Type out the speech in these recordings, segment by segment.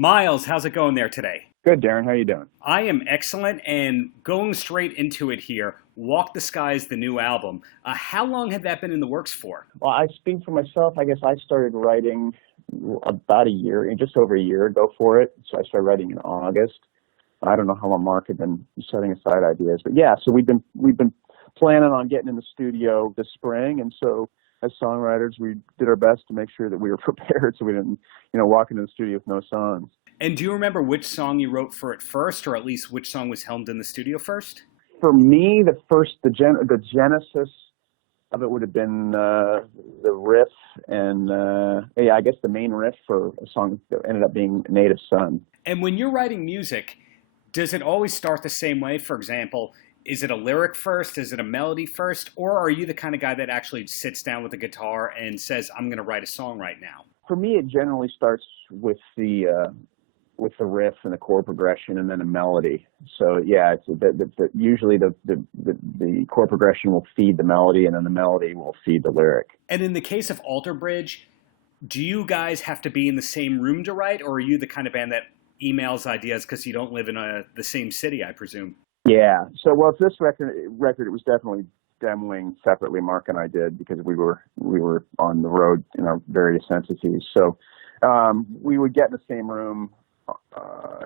Miles, how's it going there today? Good, Darren. How you doing? I am excellent and going straight into it here. Walk the Sky is the new album. How long had that been in the works for? Well, I speak for myself. I guess I started writing about a year, just over a year ago for it. So I started writing in August. I don't know how long Mark had been setting aside ideas, but yeah. So we've been planning on getting in the studio this spring, and so as songwriters, we did our best to make sure that we were prepared, so we didn't, walk into the studio with no songs. And do you remember which song you wrote for it first, or at least which song was helmed in the studio first? For me, the genesis of it would have been the riff, and I guess the main riff for a song that ended up being Native Son. And when you're writing music, does it always start the same way? For example, is it a lyric first? Is it a melody first? Or are you the kind of guy that actually sits down with a guitar and says, I'm going to write a song right now? For me, it generally starts with the riff and the chord progression, and then a melody. So yeah, usually the chord progression will feed the melody, and then the melody will feed the lyric. And in the case of Alter Bridge, do you guys have to be in the same room to write, or are you the kind of band that emails ideas because you don't live in the same city, I presume? Yeah. So, well, this record, it was definitely demoing separately. Mark and I did, because we were on the road in our various entities. So we would get in the same room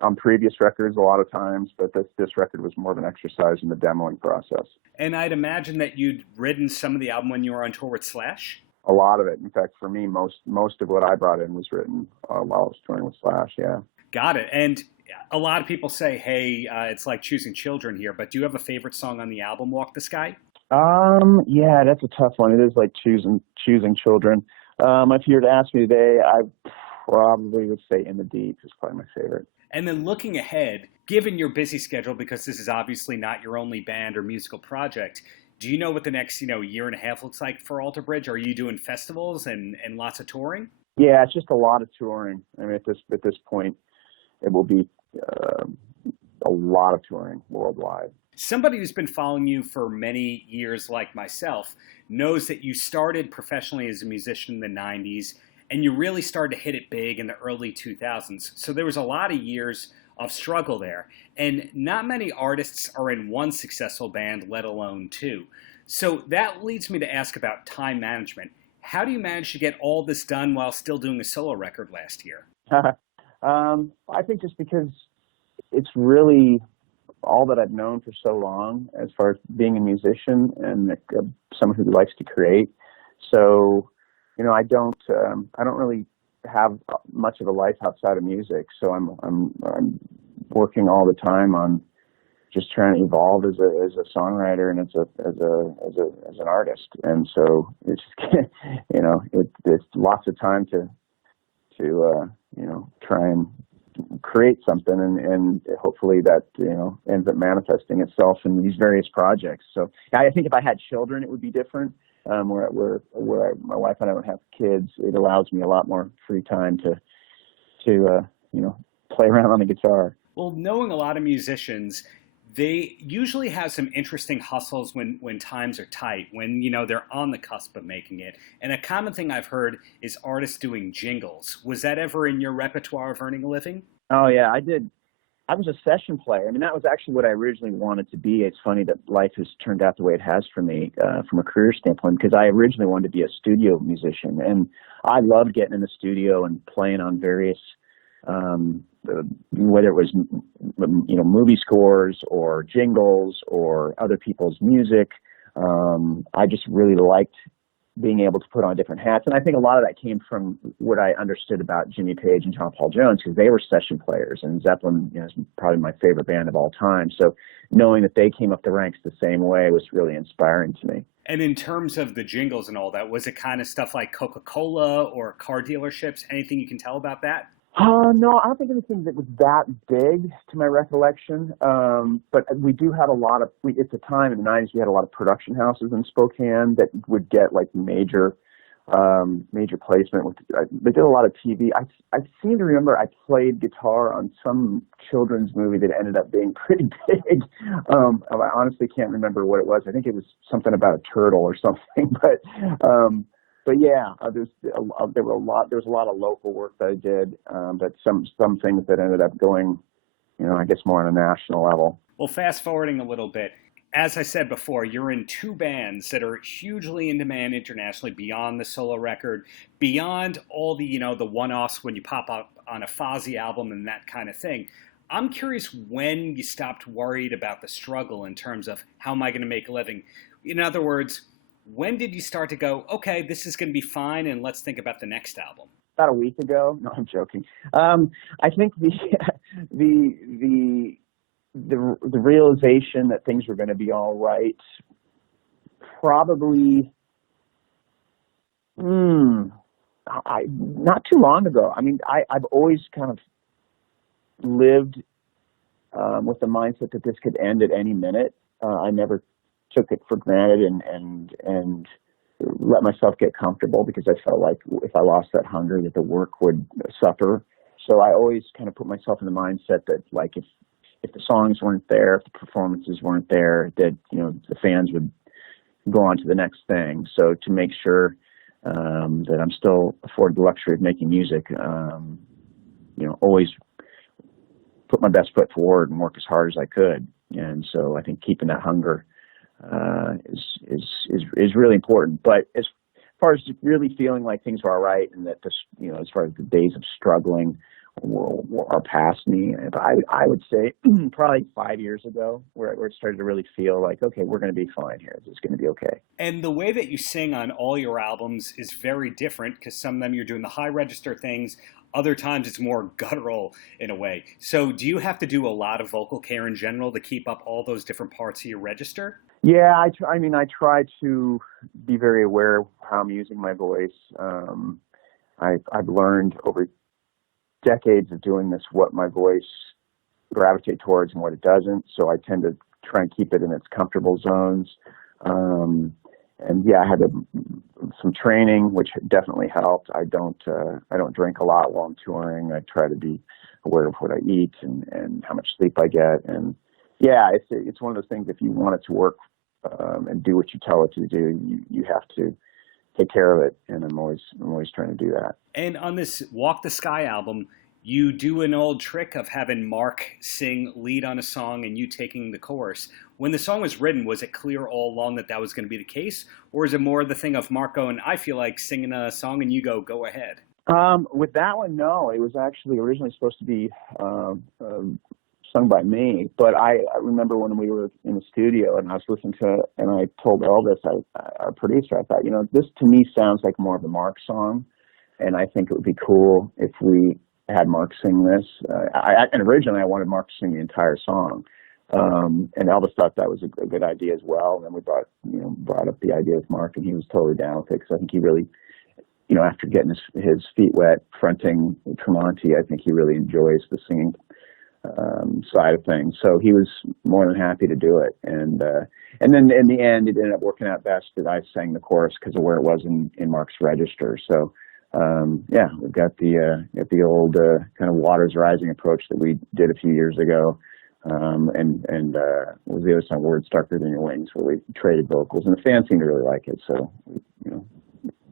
on previous records a lot of times, but this record was more of an exercise in the demoing process. And I'd imagine that you'd written some of the album when you were on tour with Slash? A lot of it. In fact, for me, most of what I brought in was written while I was touring with Slash, yeah. Got it. And a lot of people say, hey, it's like choosing children here, but do you have a favorite song on the album, Walk the Sky? Yeah, that's a tough one. It is like choosing children. If you were to ask me today, I probably would say In the Deep is probably my favorite. And then looking ahead, given your busy schedule, because this is obviously not your only band or musical project, do you know what the next, year and a half looks like for Alter Bridge? Are you doing festivals and lots of touring? Yeah, it's just a lot of touring. I mean, at this point, it will be a lot of touring worldwide. Somebody who's been following you for many years, like myself, knows that you started professionally as a musician in the 90s, and you really started to hit it big in the early 2000s. So there was a lot of years of struggle there. And not many artists are in one successful band, let alone two. So that leads me to ask about time management. How do you manage to get all this done while still doing a solo record last year? I think just because it's really all that I've known for so long as far as being a musician and someone who likes to create. So, I don't really have much of a life outside of music. So I'm working all the time on just trying to evolve as a songwriter and as an artist. And so it's it's lots of time to try and create something, and hopefully that ends up manifesting itself in these various projects. So I think if I had children, it would be different. Where my wife and I don't have kids, it allows me a lot more free time to play around on the guitar. Well, knowing a lot of musicians, they usually have some interesting hustles when times are tight, when, they're on the cusp of making it. And a common thing I've heard is artists doing jingles. Was that ever in your repertoire of earning a living? Oh, yeah, I did. I was a session player. I mean, that was actually what I originally wanted to be. It's funny that life has turned out the way it has for me from a career standpoint, because I originally wanted to be a studio musician. And I loved getting in the studio and playing on various whether it was movie scores or jingles or other people's music. I just really liked being able to put on different hats, and I think a lot of that came from what I understood about Jimmy Page and John Paul Jones, because they were session players, and Zeppelin is probably my favorite band of all time. So knowing that they came up the ranks the same way was really inspiring to me. And in terms of the jingles and all that, was it kind of stuff like Coca-Cola or car dealerships? Anything you can tell about that? No, I don't think anything that was that big to my recollection. But we do have a lot of, at the time in the 90s, we had a lot of production houses in Spokane that would get like major placement. They did a lot of TV. I seem to remember I played guitar on some children's movie that ended up being pretty big. I honestly can't remember what it was. I think it was something about a turtle or something. But But yeah, there was a lot of local work that I did, but some things that ended up going, I guess more on a national level. Well, fast forwarding a little bit, as I said before, you're in two bands that are hugely in demand internationally beyond the solo record, beyond all the, the one-offs when you pop up on a Fozzy album and that kind of thing. I'm curious when you stopped worried about the struggle in terms of how am I going to make a living? In other words, when did you start to go, okay, this is going to be fine and let's think about the next album? About a week ago. No, I'm joking. I think the realization that things were going to be all right probably not too long ago. I mean, I've always kind of lived with the mindset that this could end at any minute. I never took it for granted and let myself get comfortable, because I felt like if I lost that hunger, that the work would suffer. So I always kind of put myself in the mindset that, like, if the songs weren't there, if the performances weren't there, that, the fans would go on to the next thing. So to make sure that I'm still afforded the luxury of making music, always put my best foot forward and work as hard as I could. And so I think keeping that hunger is really important. But as far as really feeling like things were all right, and that this, as far as the days of struggling are past me, I would say probably 5 years ago, where it started to really feel like, okay, we're going to be fine here. It's going to be okay. And the way that you sing on all your albums is very different, because some of them you're doing the high register things. Other times it's more guttural in a way. So do you have to do a lot of vocal care in general to keep up all those different parts of your register? Yeah, I try to be very aware of how I'm using my voice. I've learned over decades of doing this what my voice gravitates towards and what it doesn't. So I tend to try and keep it in its comfortable zones. And yeah, I had some training, which definitely helped. I don't drink a lot while I'm touring. I try to be aware of what I eat and how much sleep I get. And yeah, it's one of those things. If you want it to work and do what you tell it to do, you have to take care of it. And I'm always trying to do that. And on this Walk the Sky album, you do an old trick of having Mark sing lead on a song and you taking the chorus. When the song was written, was it clear all along that was going to be the case? Or is it more the thing of Mark going, I feel like singing a song, and you go ahead? With that one, no. It was actually originally supposed to be sung by me. But I remember when we were in the studio and I was listening to it, and I told Elvis, our producer, I thought, this to me sounds like more of a Mark song. And I think it would be cool if we had Mark sing this. And originally I wanted Mark to sing the entire song. And Elvis thought that was a good idea as well. And then we brought up the idea with Mark, and he was totally down with it, because I think he really, after getting his feet wet fronting Tremonti, I think he really enjoys the singing side of things. So he was more than happy to do it. And then in the end, it ended up working out best that I sang the chorus because of where it was in Mark's register. So yeah, we've got the old kind of waters rising approach that we did a few years ago. And what was the other song, Words Darker Than Your Wings, where we traded vocals, and the fans seemed to really like it. So,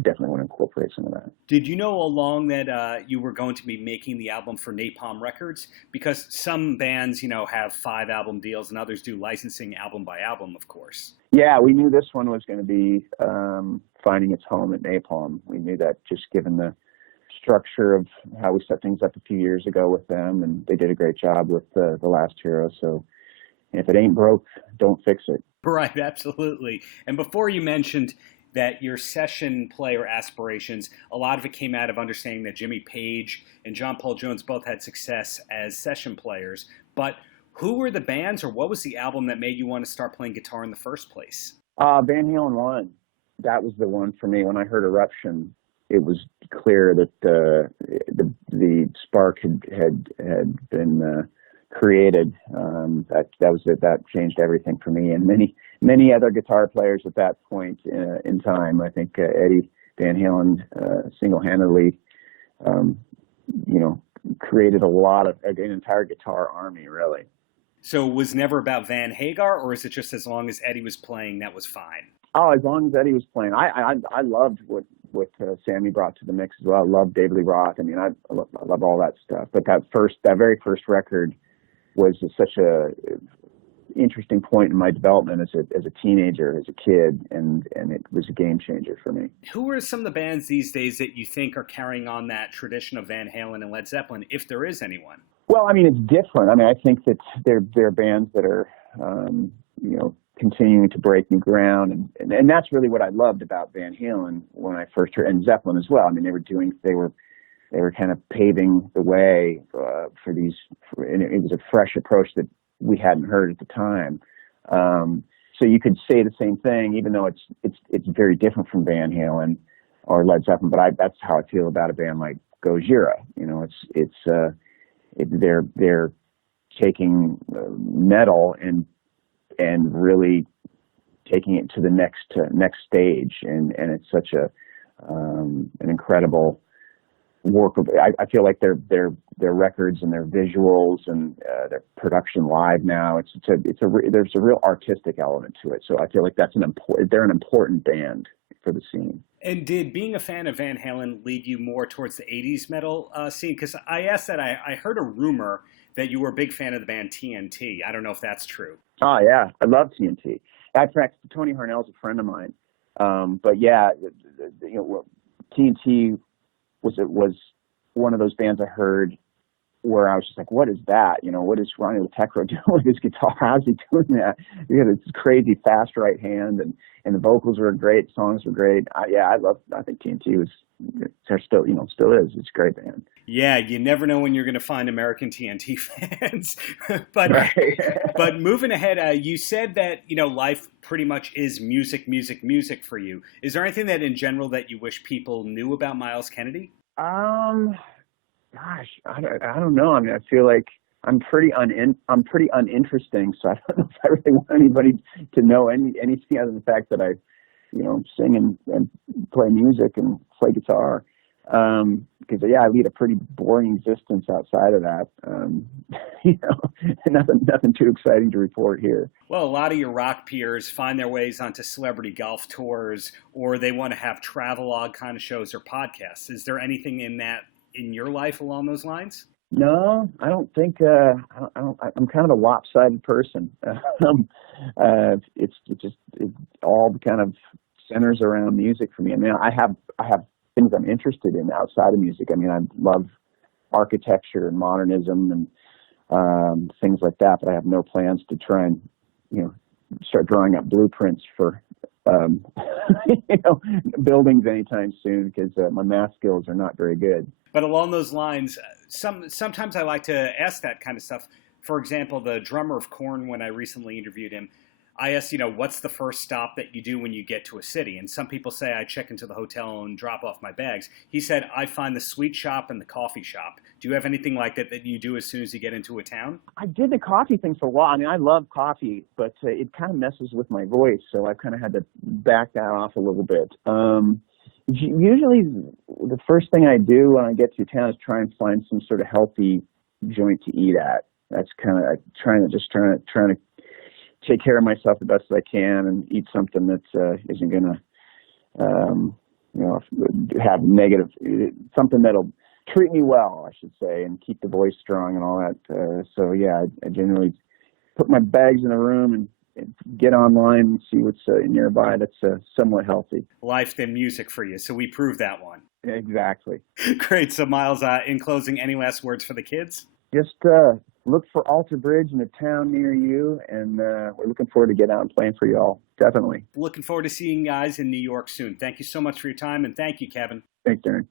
definitely want to incorporate some of that. Did you know along that you were going to be making the album for Napalm Records? Because some bands, have 5 album deals, and others do licensing album by album, of course. Yeah, we knew this one was going to be finding its home at Napalm. We knew that just given the structure of how we set things up a few years ago with them, and they did a great job with the Last Hero. So if it ain't broke, don't fix it. Right, absolutely. And before you mentioned that your session player aspirations, a lot of it came out of understanding that Jimmy Page and John Paul Jones both had success as session players. But who were the bands, or what was the album that made you want to start playing guitar in the first place? Van Halen 1. That was the one for me. When I heard Eruption, it was clear that the spark had been created. That changed everything for me, and many other guitar players at that point in time. I think Eddie Van Halen single-handedly, created an entire guitar army, really. So it was never about Van Hagar, or is it just as long as Eddie was playing, that was fine? Oh, as long as Eddie was playing. I loved what what Sammy brought to the mix as well. I love David Lee Roth. I mean, I love all that stuff. But that very first record was such a interesting point in my development as a teenager, as a kid, and it was a game changer for me. Who are some of the bands these days that you think are carrying on that tradition of Van Halen and Led Zeppelin, if there is anyone? Well, I mean, it's different. I mean, I think that there are bands that are, continuing to break new ground, and that's really what I loved about Van Halen when I first heard, and Zeppelin as well. I mean, they were kind of paving the way for these, and it was a fresh approach that we hadn't heard at the time. So you could say the same thing, even though it's very different from Van Halen or Led Zeppelin. But that's how I feel about a band like Gojira. You know, they're taking metal and really taking it to the next stage, and it's such an incredible work of. I feel like their records and their visuals and their production live now. There's a real artistic element to it. So I feel like they're an important band for the scene. And did being a fan of Van Halen lead you more towards the 80s metal scene? Because I asked that, I heard a rumor that you were a big fan of the band TNT. I don't know if that's true. Oh, yeah. I love TNT. In fact, Tony Harnell's a friend of mine. But yeah, TNT was one of those bands I heard where I was just like, what is that? You know, what is Ronnie Latecro doing with his guitar? How's he doing that? He had this crazy fast right hand, and the vocals were great, songs were great. I think TNT still is. It's a great band. Yeah, you never know when you're going to find American TNT fans. But right. But moving ahead, you said that, life pretty much is music for you. Is there anything that in general that you wish people knew about Myles Kennedy? Gosh, I don't know. I mean, I feel like I'm pretty uninteresting, so I don't know if I really want anybody to know anything other than the fact that I, sing and play music and play guitar. Because I lead a pretty boring existence outside of that. Nothing too exciting to report here. Well, a lot of your rock peers find their ways onto celebrity golf tours, or they want to have travelogue kind of shows or podcasts. Is there anything in your life along those lines? No, I don't think. I'm kind of a lopsided person. It all kind of centers around music for me. I mean, I have things I'm interested in outside of music. I mean, I love architecture and modernism and things like that, but I have no plans to try and start drawing up blueprints for buildings anytime soon, because my math skills are not very good. But along those lines, sometimes I like to ask that kind of stuff. For example, the drummer of Korn, when I recently interviewed him, I asked, what's the first stop that you do when you get to a city? And some people say I check into the hotel and drop off my bags. He said, I find the sweet shop and the coffee shop. Do you have anything like that you do as soon as you get into a town? I did the coffee thing for a while. I mean, I love coffee, but it kind of messes with my voice, so I've kind of had to back that off a little bit. Usually the first thing I do when I get to a town is try and find some sort of healthy joint to eat at. That's kind of trying to take care of myself the best I can and eat something that isn't going to, have negative, something that'll treat me well, I should say, and keep the voice strong and all that. I generally put my bags in a room and get online and see what's nearby that's somewhat healthy. Life then music for you, so we proved that one. Exactly. Great. So Myles, in closing, any last words for the kids? Just look for Alter Bridge in a town near you, and we're looking forward to get out and playing for you all. Definitely. Looking forward to seeing you guys in New York soon. Thank you so much for your time, and thank you, Kevin. Thanks, Darren.